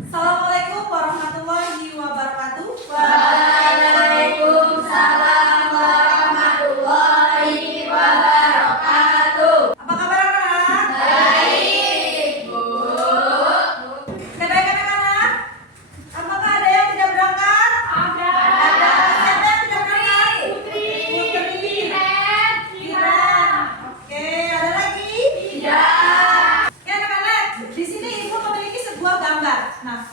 Assalamualaikum warahmatullahi wabarakatuh. Waalaikumsalam warahmatullahi wabarakatuh. Apa kabar anak-anak? Baik, Bu. Baik anak-anak? Apakah ada yang tidak berangkat? Ada. Siapa yang tidak berangkat? Putri. Kiran. Oke, ada lagi? Tidak. Oke anak-anak, di sini ibu memiliki sebuah gambar. Nah,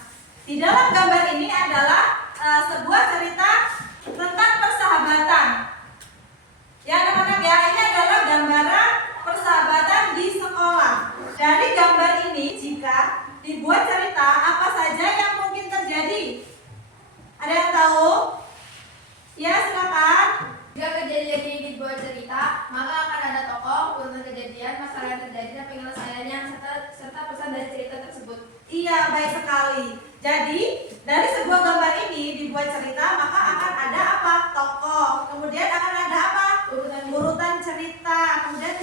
di dalam gambar ini adalah sebuah cerita tentang persahabatan. Ya anak-anak ya, ini adalah gambaran persahabatan di sekolah. Dari gambar ini jika dibuat cerita, apa saja yang mungkin terjadi? Ada yang tahu? Ya silakan. Jika kejadian ini dibuat cerita, maka akan ada tokoh, urutan kejadian, masalah yang terjadi, dan penyelesaiannya, serta pesan dari cerita tersebut. Iya, baik sekali. Jadi, dari sebuah gambar ini dibuat cerita, maka akan ada apa? Tokoh. Kemudian akan ada apa? Urutan cerita. Kemudian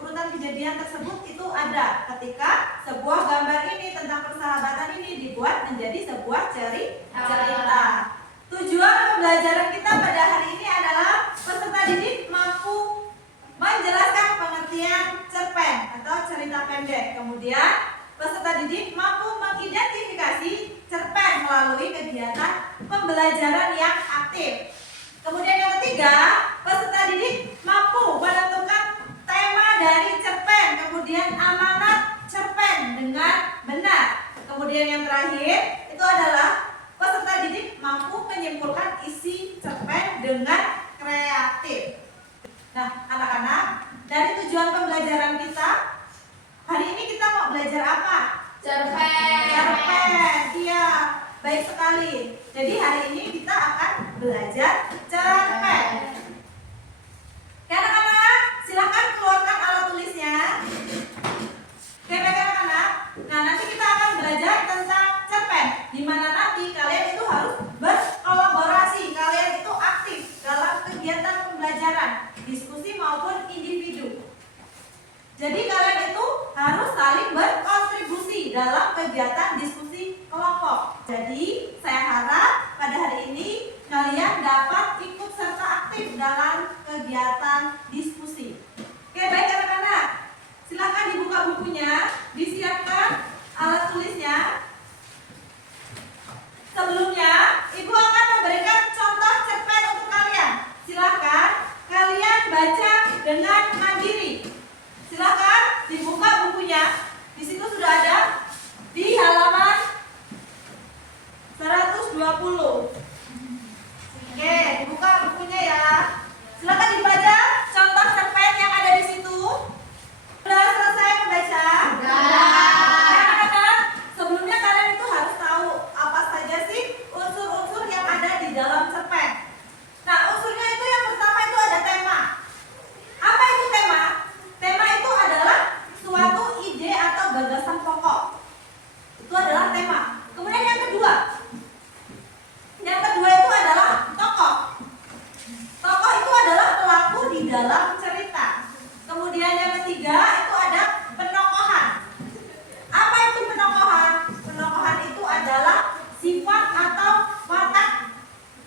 urutan kejadian tersebut itu ada ketika sebuah gambar ini tentang persahabatan ini dibuat menjadi sebuah cerita. Tujuan pembelajaran kita pada hari ini adalah peserta didik mampu menjelaskan pengertian cerpen atau cerita pendek. Kemudian peserta didik mampu mengidentifikasi cerpen melalui kegiatan pembelajaran yang aktif. Kemudian yang ketiga, peserta didik mampu menentukan tema dari cerpen, kemudian amanat cerpen dengan benar. Kemudian yang terakhir itu adalah peserta didik mampu menyimpulkan isi cerpen dengan kreatif. Nah, anak-anak, dari tujuan pembelajaran kita hari ini kita mau belajar apa? Cerpen. Iya, baik sekali. Jadi hari ini kita akan belajar cerpen. Oke anak-anak, silakan keluarkan alat tulisnya. Oke baik anak-anak. Nah nanti kita akan belajar tentang cerpen, di mana nanti kalian itu harus berkolaborasi, kalian itu aktif dalam kegiatan pembelajaran, diskusi maupun individu. Jadi kalian itu harus saling berkontribusi dalam kegiatan diskusi kelompok. Jadi saya harap pada hari ini kalian dapat ikut serta aktif dalam kegiatan diskusi. Oke baik anak-anak, silakan dibuka bukunya, disiapkan alat tulisnya. Sebelumnya ibu akan memberikan contoh cerpen untuk kalian. Silakan kalian baca dengan mandiri. Silakan dibuka bukunya. Di situ sudah ada di halaman 120. Oke, dibuka bukunya ya. Silakan dibaca contoh cerpen yang ada di situ. Sudah selesai membaca? Anak-anak, sebelumnya kalian itu harus tahu apa saja sih unsur-unsur yang ada di dalam cerpen. Nah, unsurnya itu yang pertama itu ada tema. Apa itu tema? Tema itu adalah suatu ide atau gagasan pokok. Itu adalah tema. Kemudian yang kedua itu adalah tokoh. Tokoh itu adalah pelaku di dalam cerita. Kemudian yang ketiga itu ada penokohan. Apa itu penokohan? Penokohan itu adalah sifat atau watak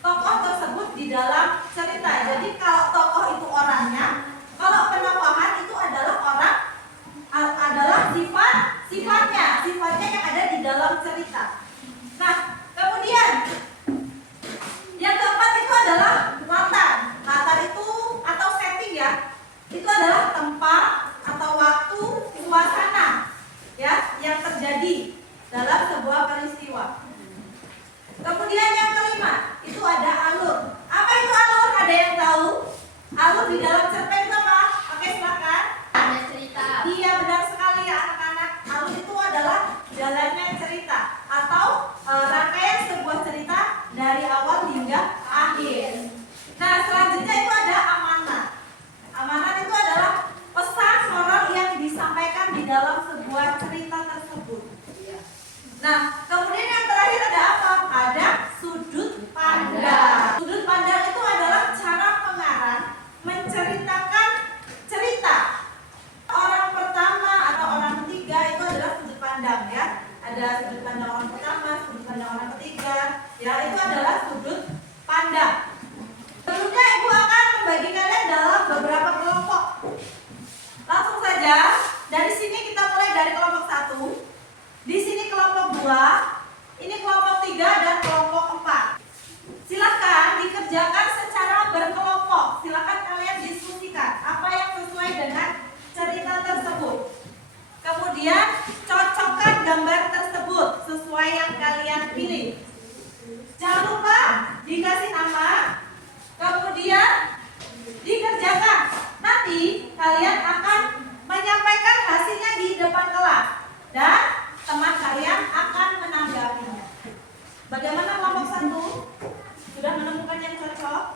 tokoh tersebut di dalam cerita. Jadi kalau tokoh itu orangnya, kalau penokohan itu adalah sifatnya yang ada di dalam cerita. Nah, kemudian yang keempat itu adalah latar. Latar itu atau setting ya. Itu adalah tempat atau waktu, suasana ya yang terjadi dalam sebuah peristiwa. Kemudian yang kelima itu ada alur. Apa itu alur? Ada yang tahu? Alur di dalam cerpen itu apa? Oke, silakan. Ada cerita. Iya, benar sekali ya anak-anak. Alur itu adalah jalannya cerita atau rangkaian sebuah cerita dari awal hingga akhir. Nah, selanjutnya itu ada amanat. Amanat itu adalah pesan moral yang disampaikan di dalam sebuah cerita tersebut. Nah, kemudian yang terakhir ada apa? Ada sudut pandang. Sudut pandang itu adalah cara pengarang menceritakan cerita. Orang pertama atau orang ketiga itu adalah sudut pandang ya. Ada sudut pandang pandang orang pertama, sudut pandang orang ketiga, ya itu adalah sudut pandang. Sebelumnya Ibu akan membagi kalian dalam beberapa kelompok. Langsung saja, dari sini kita mulai dari kelompok 1. Di sini kelompok 2, ini kelompok 3 dan kelompok 4. Silakan dikerjakan secara berkelompok. Silakan kalian diskusikan apa yang sesuai dengan cerita tersebut. Kemudian cocokkan gambar tersebut sesuai yang kalian pilih. Jangan lupa dikasih nama, kemudian dikerjakan. Nanti kalian akan menyampaikan hasilnya di depan kelas dan teman kalian akan menanggapinya. Bagaimana kelompok 1? Sudah menemukan yang cocok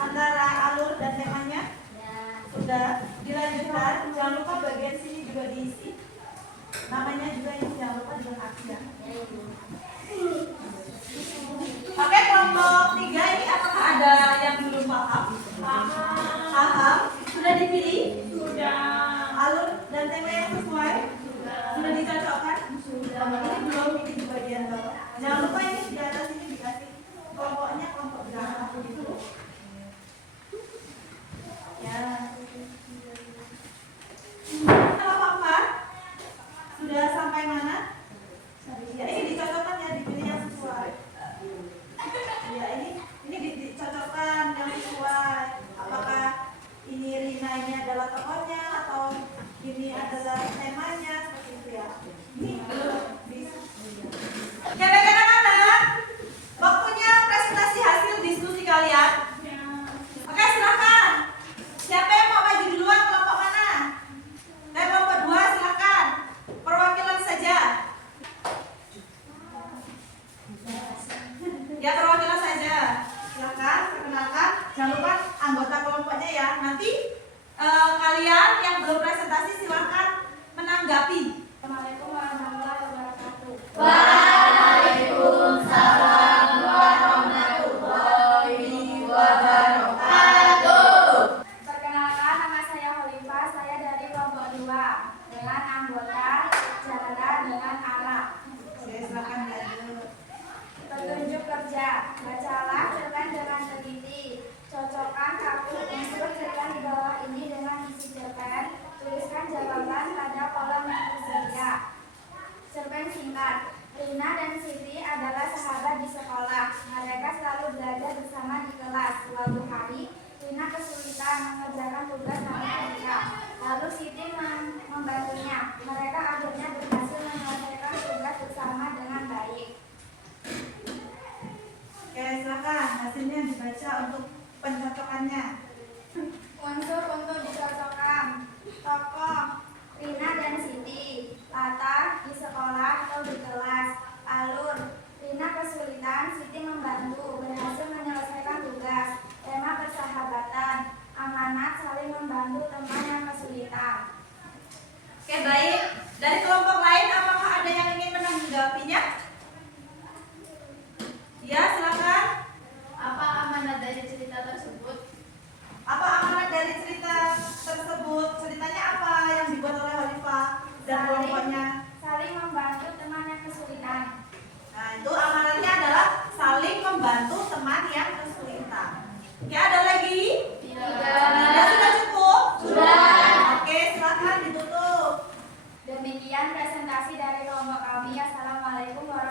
antara alur dan temanya? Sudah. Dilanjutkan. Jangan lupa bagian sini juga diisi. Namanya juga ini jangan lupa dilengkapi ya. Oke, kelompok 3 ini apakah ada yang belum paham? Paham? Sudah dipilih? Sudah. Alur dan tema yang sesuai? Sudah dicocokkan? Sudah. Ini belum, ini di bagian bawah. Jangan lupa ini di atas ini dikasih kelompoknya kelompok berapa begitu. Ya. Kelompok 4 sudah sampai mana? Ya ini dicocokkan ya, dipilih yang sesuai. Ya ini dicocokkan yang sesuai. Apakah ini Rina ini adalah tokohnya atau ini adalah temanya seperti itu ya. Ini belum bisa. Ya baik anak-anak, waktunya presentasi hasil diskusi kalian. Oke silakan. Siapa yang mau maju duluan, kelompok mana? Kelompok 2 silakan. Perwakilan saja. Ya perwakilan saja. Silakan perkenalkan. Jangan lupa anggota kelompoknya ya. Nanti kalian yang belum presentasi silakan menanggapi. Assalamualaikum warahmatullahi wabarakatuh. Waalaikumsalam warahmatullahi wabarakatuh. Perkenalkan, nama saya Holifah. Saya dari kelompok 2 dengan anggota jalan dengan arah. Oke, silakan lanjut. Petunjuk kerja. Bacalah cerpen dengan teliti. Cocokkan kartu unsur cerpen di bawah ini dengan isi cerpen. Tuliskan jawaban pada kolom yang tersedia. Cerpen singkat. Rina dan Siti adalah sahabat di sekolah. Mereka selalu belajar bersama di kelas. Suatu hari, Rina kesulitan mengerjakan tugas matematika. Lalu Siti membantunya. Mereka akhirnya berhasil menyelesaikan tugas bersama dengan baik. Oke, silakan hasilnya dibaca untuk pencocokannya. Unsur untuk dicocokkan. Tokoh Rina dan Siti. Latar di sekolah atau di kelas. Alur Rina kesulitan, Siti membantu, berhasil menyelesaikan tugas. Tema persahabatan. Amanat saling membantu teman yang kesulitan. Oke, baik. Dari kelompok lain apakah ada yang ingin menanggapinya? Ya, silakan. Apa amanat dari cerita tersebut? Apa amanat dari cerita tersebut? Ceritanya apa yang dibuat oleh Holifah dan kelompoknya? Saling membantu teman yang kesulitan. Nah, itu amanatnya adalah saling membantu teman yang kesulitan. Oke, ada lagi? Tidak, sudah cukup? Sudah. Oke, silakan ditutup. Demikian presentasi dari kelompok kami. Assalamualaikum warahmatullahi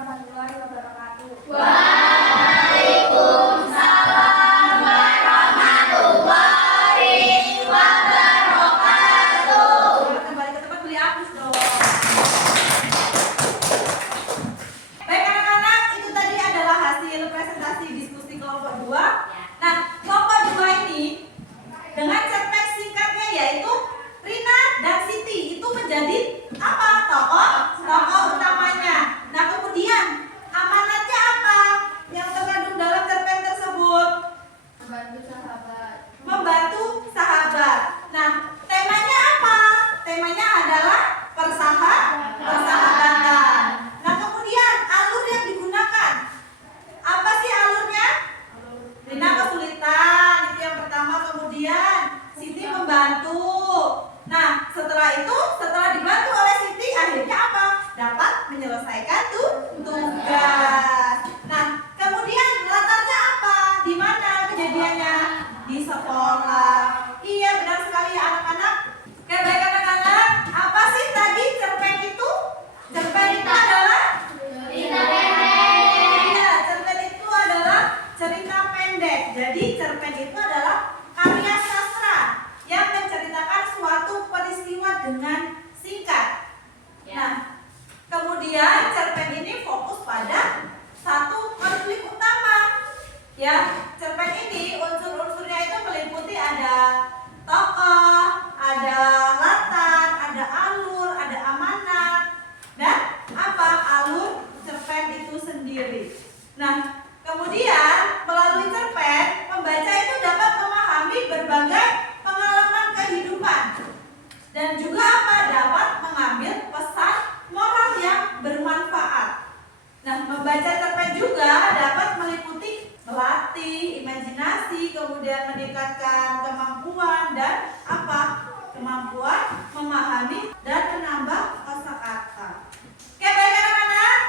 Membaca cerpen juga dapat meliputi melatih imajinasi, kemudian meningkatkan kemampuan dan apa? Kemampuan memahami dan menambah kosakata. Oke, baik anak-anak.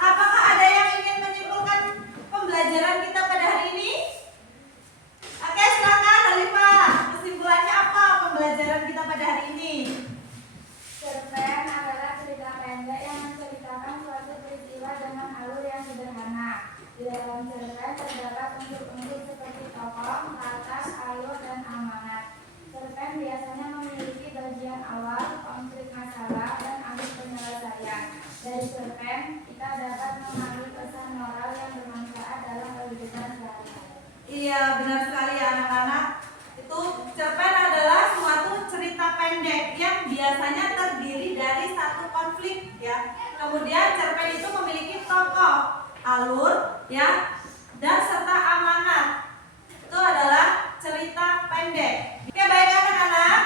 Apakah ada yang ingin menyimpulkan pembelajaran kita pada hari ini? Oke, silakan Alifah. Kesimpulannya apa pembelajaran kita pada hari ini? Cerpen adalah cerita pendek yang menceritakan suatu peristiwa dengan alur yang sederhana. Di dalam cerpen terdapat unsur-unsur seperti tokoh, latar, alur, dan amanat. Cerpen biasanya memiliki bagian awal, konflik masalah, dan akhir penyelesaian. Dari cerpen, kita dapat mengambil pesan moral yang bermanfaat dalam kehidupan sehari-hari. Iya, benar sekali ya anak-anak. Itu cerpen adalah suatu cerita pendek yang biasanya terdiri dari satu konflik ya. Kemudian cerpen itu memiliki tokoh, alur ya, dan serta amanat. Itu adalah cerita pendek. Oke, baik anak-anak.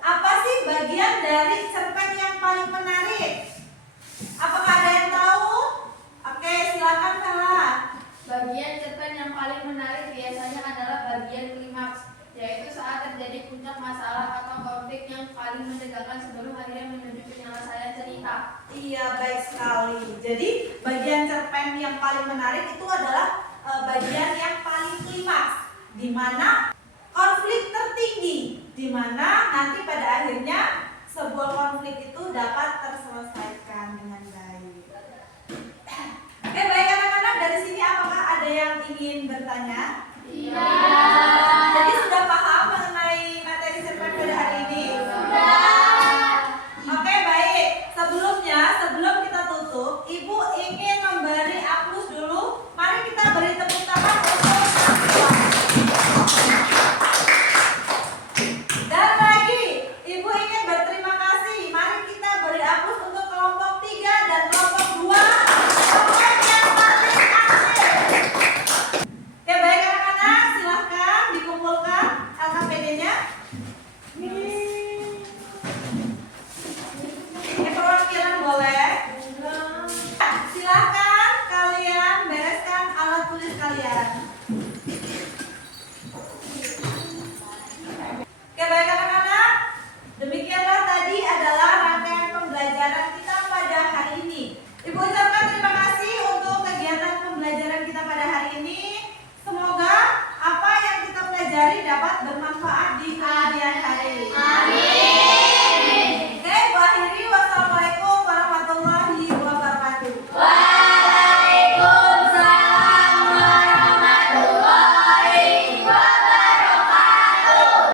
Apa sih bagian dari cerpen yang paling menarik? Apakah ada yang tahu? Oke, silakan Kala. Bagian cerpen yang paling menarik biasanya adalah bagian klimaks, yaitu saat terjadi puncak masalah atau konflik yang paling menegangkan sebelum akhirnya menuju penyelesaian cerita. Iya, baik sekali. Jadi bagian cerpen yang paling menarik itu adalah bagian yang paling klimaks, di mana konflik tertinggi, di mana nanti pada akhirnya sebuah konflik itu dapat terselesaikan dengan baik. Oke, baik anak-anak, dari sini apakah ada yang ingin bertanya? Iya.